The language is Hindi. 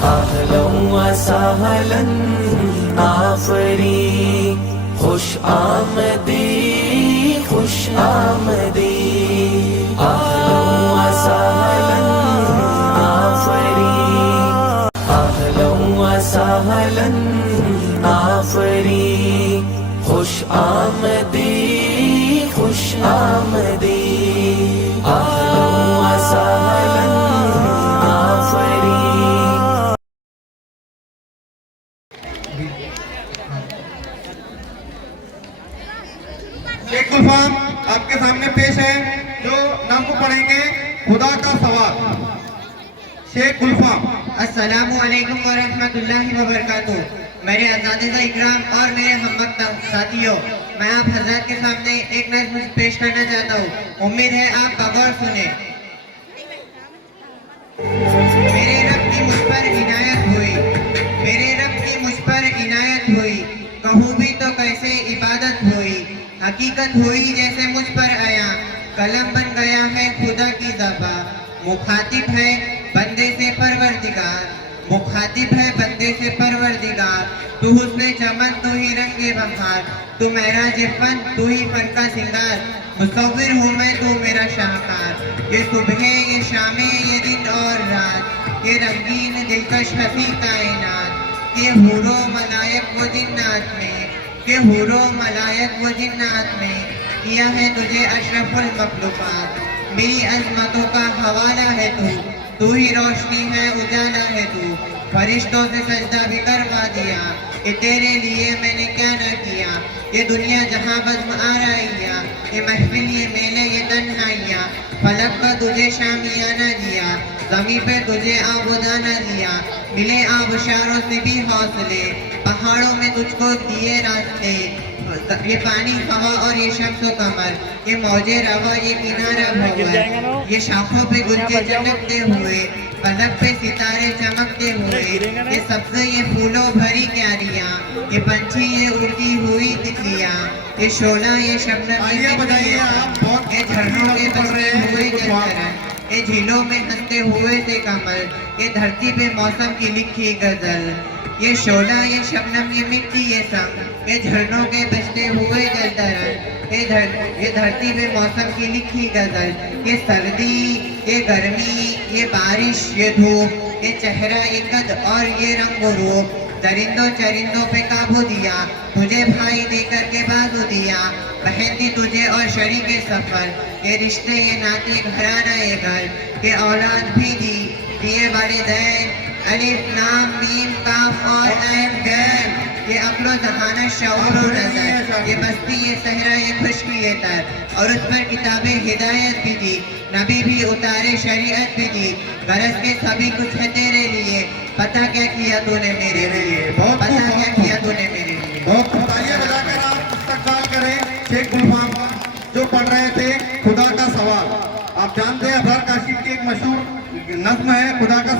अहलन व सहलन आफरी, खुश आमदी खुश आमदी। अहलन व सहलन आफरी, अहलन व सहलन आफरी, खुश आमदी खुश आमदी। अहलन व सहलन आफरी। शेख गुलफाम आपके सामने पेश है, जो नाम को पढ़ेंगे खुदा का सवाल। शेख गुलफाम। अस्सलामु अलैकुम व रहमतुल्लाहि व बरकातुहू। मेरे अज़ाज़े इकराम और मेरे हमवक्त साथियों, मैं आप हज़रात के सामने एक नज़्म पेश करना चाहता हूँ। उम्मीद है आप बगौर सुने। मेरे रब की मुझ पर इनायत हुई, मेरे रब की मुझ पर इनायत हुई, कहूँ भी तो कैसे इबादत हुई। हकीकत हुई जैसे मुझ पर आया, कलम बन गया है खुदा की ज़बां। मुखातिब है बंदे से परवरदिगार, मुखातिब है बंदे से परवरदिगार। तू हुस्ने चमन, तू ही रंगे बहार, तू महराज फन, तू ही फन का सिंगार। मुसव्विर हूँ मैं, तू मेरा शाहकार। ये सुबह ये शामें ये दिन और रात, ये रंगीन दिलकश हंसी कायनात। ये हूरो मलायक वो जिन्नात में, ये हूरो मलायक वो जिन्नात में, किया है तुझे अशरफुल मखलूकात। मेरी अजमतों का हवाला है तू ही रोशनी है उजाला है तू। फरिश्तों से सजदा भी करवा दिया, कि तेरे लिए मैंने क्या न किया। ये दुनिया जहाँ बज़्म आराइया, ये महफिल ये मेले ये तन्हाइयाँ। फलक का तुझे शामियाना दिया, ज़मीं पे तुझे आबुदाना दिया। मिले आबशारों से भी हौसले, पहाड़ों में तुझको दिए रास्ते। ये पानी हवा और ये शम्स व कमर, ये मौजे रवा ये किनारा भंवर। ये शाखों पे गुल के चमकते हुए, पलक पे सितारे चमकते हुए। ये सब्ज़ ये फूलों भरी क्यारियाँ, ये पंछी ये उड़ती हुई तितलियाँ। ये शोला ये शबनम ये झरनों के बसते हुए जलचरण, ये झीलों में हंसते हुए से कमल। ये धरती पे मौसम की लिखी गजल, ये शोला ये शबनम ये मिट्टी ये संग, ये झरनों के बसते हुए जलचरण। ये धरती पे मौसम की लिखी गजल। ये सर्दी ये गर्मी ये बारिश ये धूप, ये चेहरा ये कद और ये रंग रूप। दरिंदों चरिंदों पे काबू दिया, तुझे भाई देकर के बाजू दिया। बहन दी तुझे और शरीके सफर, ये रिश्ते ये नाते घराना ये घर। ये औलाद भी दी दिए वालिदैन, अलिफ लाम मीम काफ और ऐन गैन। ये अक्लो ज़हाना शऊर नज़र, ये बस्ती ये सहरा ये खुशकी ये तर। और उस पर किताबें हिदायत भी दी, नबी भी उतारे शरीयत भी दी। गरज के सभी कुछ है तेरे लिए, पता क्या किया तूने मेरे लिए, पता क्या किया तूने मेरे लिए। बहुत तालियां बजाकर आप इस्तकबाल करें शेख गुलफाम का, जो पढ़ रहे थे खुदा का सवाल। आप जानते हैं अबरार काशिफ की एक मशहूर नज़्म है खुदा का